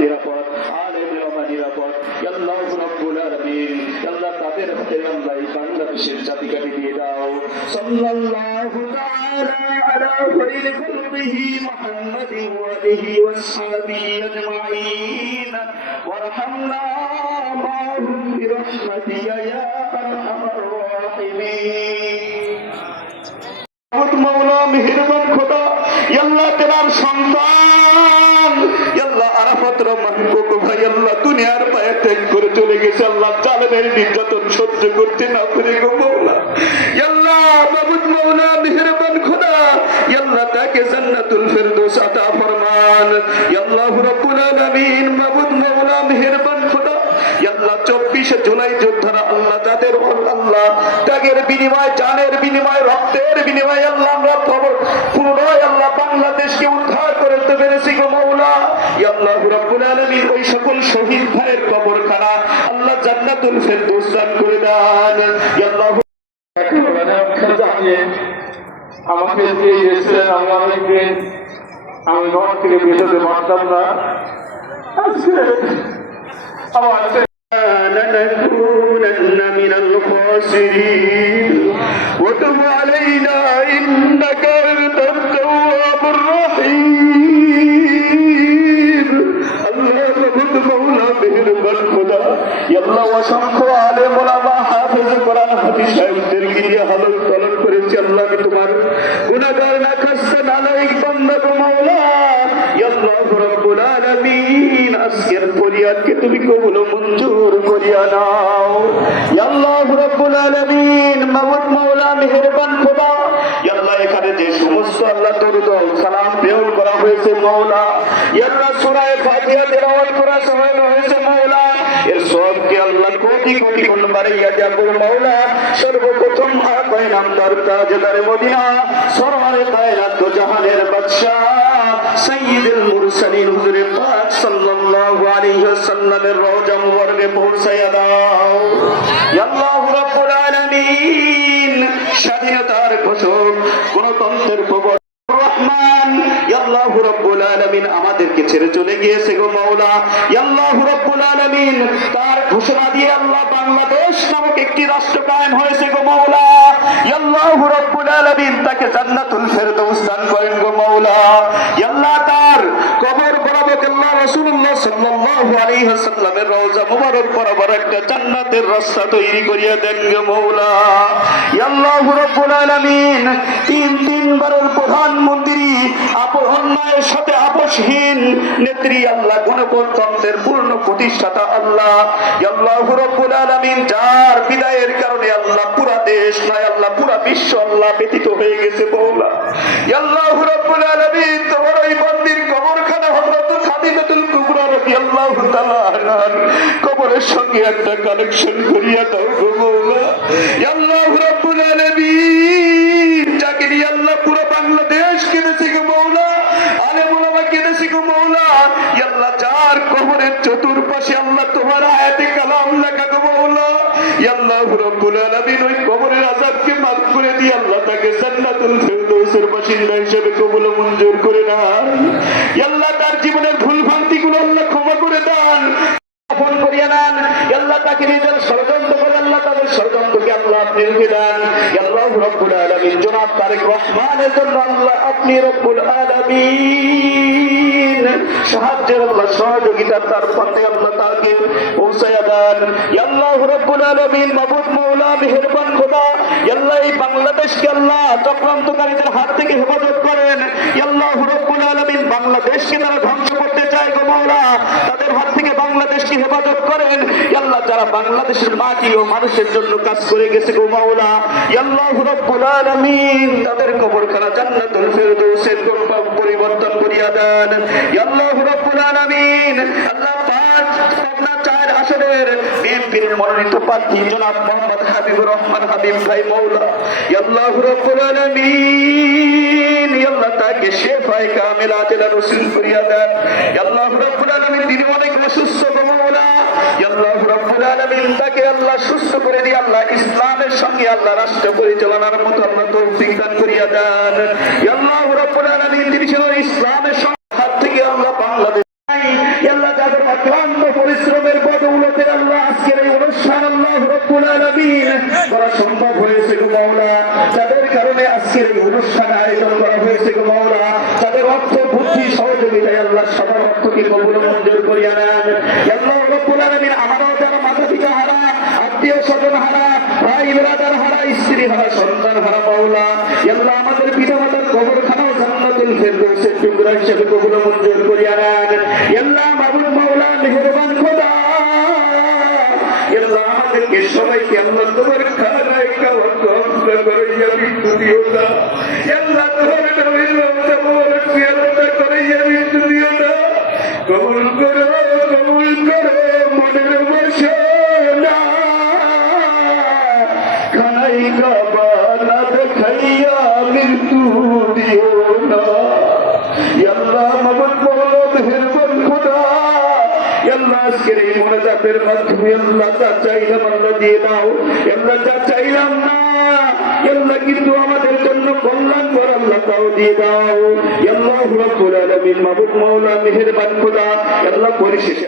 নিরাপদ, আলেম ওলামা নিরাপদ। আল্লাহ রাব্বুল আলামিন আল্লাহ তাদের হাতে আল্লাহ এই বাংলাদেশের জাতিকাকে দিয়ে দাও। সাল্লাল্লাহু তাআলা আলা খায়রি খালকিহি মুহাম্মাদিন ওয়া আলিহি ওয়া সাহবিহি আজমাইন ওয়ারহামনা মা'হুম বিরহমাতিকা ইয়া আরহামার রাহিমিন। মৌলা মেহেরবান খোদা, আল্লাহ তেনার সন্তান আল্লাহ আরাফাত রহমান কোকো ভাই আল্লাহ দুনিয়ার পায়ে ত্যাগ করে চলে গেছে। আল্লাহ জালেমের নির্যাতন সহ্য করতে না পেরে গো মৌলা আল্লাহ মাবুদ মৌলা মেহেরবান খোদা আল্লাহ তাকে জান্নাতুল ফেরদৌস আতা ফরমান। আল্লাহ রাব্বুল আলামিন মাবুদ মৌলা মেহেরবান খোদা আল্লাহ 24 জুলাই যোদ্ধারা আল্লাহ যাদের আল্লাহ ত্যাগের বিনিময়, জানের বিনিময়, রক্তের বিনিময় আল্লাহ আমরা পুনরায় আল্লাহ বাংলাদেশকে উদ্ধার করতে পেরেছি গো মৌলা। আল্লাহ রাব্বুল আলামিন ওই সকল শহীদ ভাইয়ের কবরখানা আল্লাহ জান্নাতুল ফেরদৌস দান করে দেন। আল্লাহ আমাকে দিয়ে গেছিলেন, আমি অনেকদিন আমি ঘর থেকে বেরোতে পারতাম না। لنكونن من الخاسرين وتب علينا إنك أنت التواب الرحيم। الله رب مولا মেহেরবান খোদা আল্লাহ অসংখ্য আলেম ওলামা হাফেজ কোরআন হাফেজ সাহেবদেরকে দিয়ে হালত পালন করেছি। আল্লাহ আমি তোমার গুনাহগার না খাস্তা নালায়েক বান্দা গো মৌলা। আল্লাহ রাব্বুল আলামিন আজকের ফরিয়াদকে তুমি কবুল মঞ্জুর করিয়া নাও। আল্লাহ রাব্বুল আলামিন মাবুদ মাওলা মেহেরবান খোদা আল্লাহ এখানে যে সমস্ত আল্লাহ দরুদ ও সালাম প্রেরণ করা হয়েছে মৌলা, আল্লাহ সূরা ফাতিহা তেলাওয়াত করা সময় হয়েছে মৌলা, এর সবকে আল্লাহ কোটি কোটি গুণ বাড়াইয়া দেব মৌলা। সর্বপ্রথম আপায় নামদার তাজদার মদিনা সরওয়ারে কায়নাত দো জাহানের বাদশা সাইয়্যিদুল মুরসালিন হুজুর পাক সাল্লাল্লাহু আলাইহি ওয়াসাল্লামের রওজা মুবারকে পৌঁছায়া দাও। আল্লাহ রাব্বুল আলামিন স্বাধীনতার ঘোষক, গণতন্ত্রের প্রবর্তক রহমান আল্লাহ রাব্বুল আলামিন আমাদেরকে ছেড়ে চলে গিয়েছে গো মাওলা। আল্লাহ রাব্বুল আলামিন তার ঘোষণা দিয়ে আল্লাহ বাংলাদেশ নামক একটি রাষ্ট্র কায়েম হয়েছে গো মাওলা। আল্লাহ রাব্বুল আলামিন তাকে জান্নাতুল ফেরদৌস দান করেন গো মাওলা। আল্লাহ তার কবর বরাবর আল্লাহ রাসূলুল্লাহ সাল্লাল্লাহু আলাইহি ওয়াসাল্লামের রওজা মুবারক বরাবর একটা জান্নাতের রাস্তা তৈরি করিয়া দেন গো মাওলা। আল্লাহ রাব্বুল আলামিন তিনবারের প্রধানমন্ত্রী অন্যায়ের সাথে আপোষহীন নেত্রী আল্লাহ গণতন্ত্রের পূর্ণ প্রতিষ্ঠাতা আল্লাহ। আল্লাহ রাব্বুল আলামিন যার বিদায়ের কারণে আল্লাহ পুরা দেশ নয় আল্লাহ পুরা বিশ্ব আল্লাহ ব্যতীত হয়ে গেছে মওলা। আল্লাহ রাব্বুল আলামিন তোমার ওই বন্দির কবরখানা হযরত খাদিজাতুল কুবরা রাদিয়াল্লাহু তাআলা আনহার কবরের সঙ্গে একটা কানেকশন করিয়া দাও গো মওলা। আল্লাহ রাব্বুল আলামিন যাকে নিয়ে আল্লাহ পুরো বাংলাদেশ কেঁদেছে গো মওলা, আলেম ওলামা কেঁদেছে গো মওলা। আল্লাহ যার কবরের চতুর্পাশে আল্লাহ তোমার আয়াতে কালাম লেখা গো মওলা। আল্লাহ রাব্বুল আলামিন ওই কবরের আযাবকে মাফ করে দিয়ে আল্লাহ তাকে জান্নাতুল ফেরদৌসের বাসিন্দা হিসেবে কবুল মঞ্জুর করে নেন। আল্লাহ তার জীবনের ভুল ভ্রান্তিগুলো আল্লাহ ক্ষমা করে দেন, আপন করিয়া নেন। আল্লাহ তাকে নিজের ষড়যন্ত্র করে আল্লাহ তাদের ষড়যন্ত্রকে আল্লাহ আপনি রুখে দেন। আল্লাহ রাব্বুল আলামিন জনাব তারেক রহমানের জন্য আল্লাহ আপনি রাব্বুল আলামিন সাহায্যের আল্লাহ সহযোগিতা তার পথে আল্লাহ তাকে পৌঁছায়া দেন। আল্লাহ রাব্বুল আলামিন মাবুদ মাওলা মেহেরবান খোদা আল্লাহ এই বাংলাদেশকে আল্লাহ চক্রান্তকারীদের হাত থেকে হেফাজত করেন। আল্লাহ রাব্বুল আলামিন বাংলাদেশকে তারা ধ্বংস করতে চায় গো মাওলা, তাদের হাত থেকে বাংলাদেশকে হেফাজত করেন। আল্লাহ যারা বাংলাদেশের মাটি ও মানুষের জন্য কাজ করে গেছে গো মাওলা, আল্লাহ রাব্বুল আলামিন তাদের কবরখানা জান্নাতুল ফেরদৌসের পরিবর্তন করিয়া দেন। আল্লাহ রাব্বুল আলামিন আল্লাহ পাবনা 4 আসনের বিএনপির মনোনীত প্রার্থী জনাব মোহাম্মদ হাবিবুর রহমান হাবিব ভাই মাওলা, আল্লাহ রাব্বুল আলামিন আল্লাহ তাকে শেফায়ে কামিলা আজলা নসিব করিয়া দেন। আল্লাহ রাব্বুল আলামিন তিনি অনেক অসুস্থ গো মাওলা, আল্লাহ রাব্বুল আলামিন তাকে আল্লাহ সুস্থ করে দিয়ে আল্লাহ ইসলামের সঙ্গে আল্লাহ রাষ্ট্র পরিচালনার মতো আল্লাহ তৌফিক দান করিয়া দেন। আল্লাহ রাব্বুল আলামিন তিনি ছিল ইসলামের সঙ্গে হাত থেকে আল্লাহ বাংলাদেশ আল্লাহ যাদের অক্লান্ত পরিশ্রমের বদৌলতে আল্লাহ আজকের এই অনুষ্ঠান আল্লাহ রব্বুল আলামিন করা সম্ভব হয়েছে গো মাওলা, যাদের কারণে আজকের এই অনুষ্ঠান আয়োজন করা হয়েছে গো মাওলা, তাদের অর্থ বুদ্ধি সহযোগিতায় আল্লাহ সবার অর্থকে কবুল মঞ্জুর করিয়া নেন। আল্লাহ রব্বুল আলামিন আমারও যারা মাতা পিতা হারা, আত্মীয় স্বজন হারা, ভাই ব্রাদার হারা, স্ত্রী হারা, সন্তান হারা মাওলা, আল্লাহ আমাদের পিতা মাতার কবরখানাও জান্নাতুল ফেরদৌসের টুকরা হিসেবে কবুল মঞ্জুর করিয়া নেন। আল্লাহ মাবুদ মাওলা মেহেরবান খোদা, আল্লাহ আমাদেরকে সবাইকে আল্লাহ তোমার খানায় খাওয়া কবুল করিয়া মৃত্যু দিও না। আল্লাহ তোমার নবীর রওজা মোবারক জিয়ারত করিয়া মৃত্যু দিও না। কবুল করো, কবুল করো মনের বাসনা, খানাই কাবা না দেখাইয়া মৃত্যু দিও না। আল্লাহ মাবুদ মাওলা মেহেরবান খোদা, আল্লাহ আজকের এই মোনাজাতের মাধ্যমে আল্লাহ যা চাইলাম আল্লাহ দিয়ে দাও, আল্লাহ যা চাইলাম না আল্লাহ কিন্তু আমাদের জন্য কল্যাণ কর আল্লাহ তাও দিয়ে দাও। আল্লাহ রাব্বুল আলামিন মাবুদ মাওলা মেহেরবান খোদা, আল্লাহ পরিশেষে